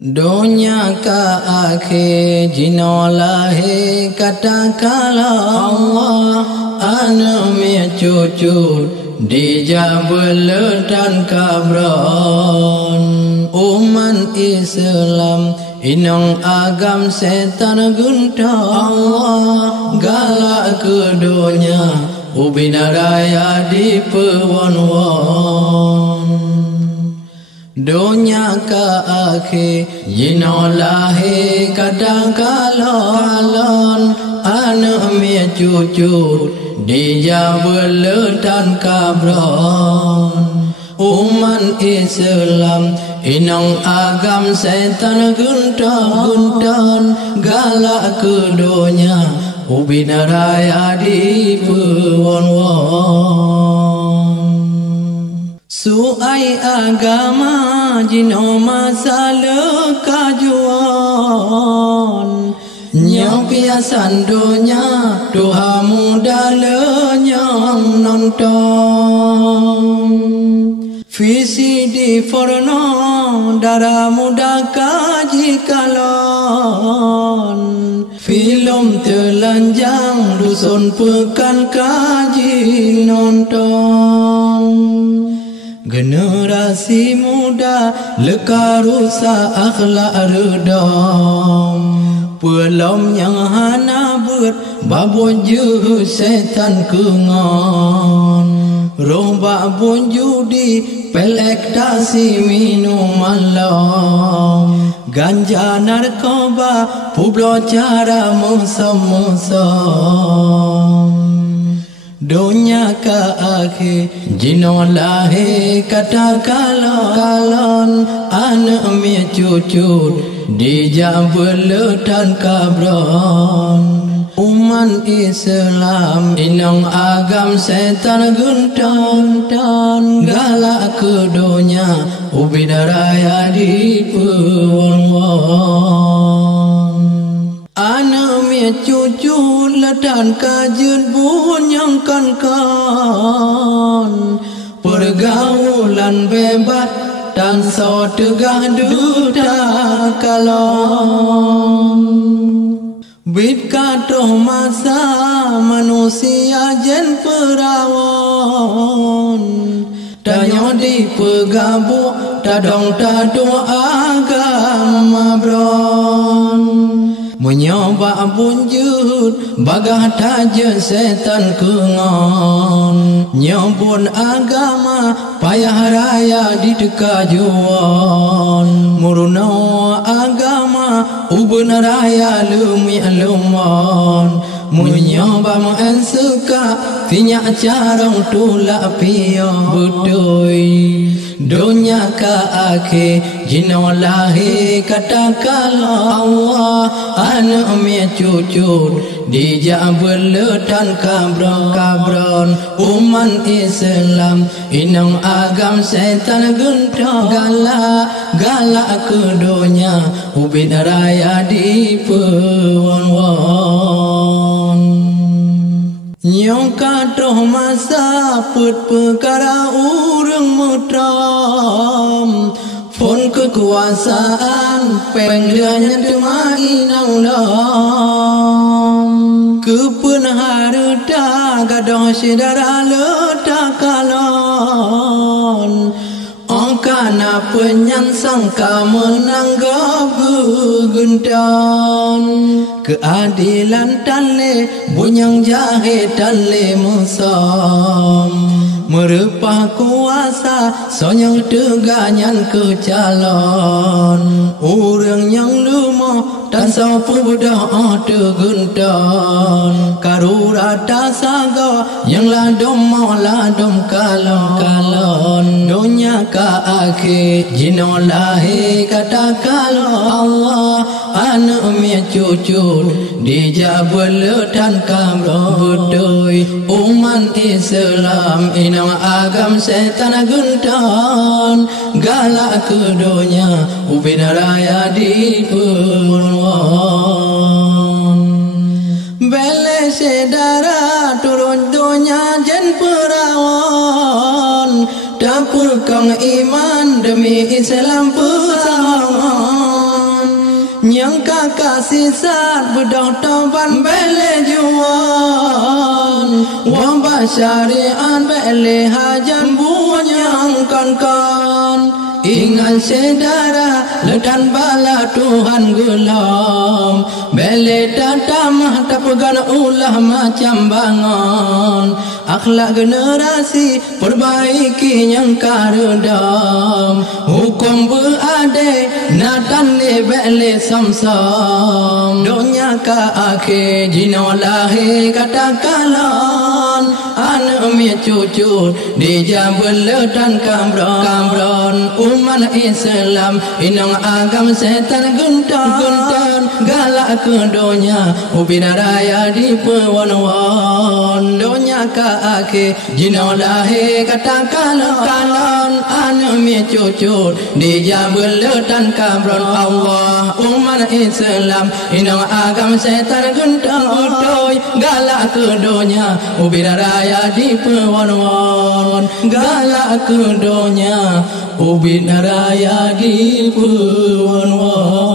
Dunia ke akhir jino lahir katakanlah Allah anu mi cucu dijabel dan kabron umat Islam inong agam setan gunta Allah galak ke dunia ubina raya di pewon-won dunia ke akhir jino lahir kadang-kalon anak mi cucu dijabel dan kabron umat Islam inong agam setan guntan galak ke dunia ubina raya di pewon-won suai agama jino masalah kajuan nyong piasan dunia doa muda lenyang nonton visi di forno darah muda kaji kalon film telanjang dusun pekan kaji nonton generasi muda leka rusak akhlak redam pelom yang hana ber babon je setan kengan rombak bun judi pelek dasi minum malam ganja narkoba publo cara musam-musam dunia ke akhir jino lahir katakalon anak mi cucu dijabel dan kabron umat Islam inong agam setan guntan dan galak ke dunia ubina raya di pewon-won anak mi cucu ledan kajian bunyang kan pergaulan bebas dan so tegah duta kalon bit katoh masa manusia jen perawon tanyo di pegabu tadong agama bron menyoba bunjut bagah taja setan kengon nyobon agama payah raya di tekajuan muruno agama ubun raya lumi lumon menyoba mensuka tinya carong tulak pio budoi dunia ke akhir jino lahir katakanlah Allah anak mi cucu dijabel dan kabron umat Islam inong agam setan gunta galak ke dunia ubin raya di pewon-won nyong katoh masa put perkara urang mutram pun kekuasaan penglianya demainang dam kepun harta gadoh sedara letak kalon angkana penyansang kamenanggap gentan keadilan tale bunyang jahe tale musam merepah kuasa sonyang teganyan ke calon urang yang lumo dan sapu bedah tegentan karurata saga yang ladom kalon dunia ke akhir jino lahir katakanlah Allah anak mi cucu dijabel dan kabron budoi umat Islam inong agam setan guntan galak ke dunia ubin raya di pewon bele sedara turun dunia jen perawon dapur kang iman demi Islam persamaan yang kakak sisat bedah taban bele juan wamba syariat bele hajan buanyang kan ingat sedara ledan bala Tuhan gelam bele tatamah tapegan ulah macam bangun akhlak generasi perbaiki yang karedam hukum berade natan le bele samsam dunia ka akhir jino lahir katakan anak mi cucu dijabel ledan kamron umat Islam inang agam setan guntan galak ke dunia ubina raya di pewan-wan dunia ka akhir jino lahir katakan anak mi cucu dijabel ledan kamron Allah umat Islam inang agam setan guntan galak ke dunia ubina raya di pewan-wan galak ke dunia ubin raya di pewan-wan.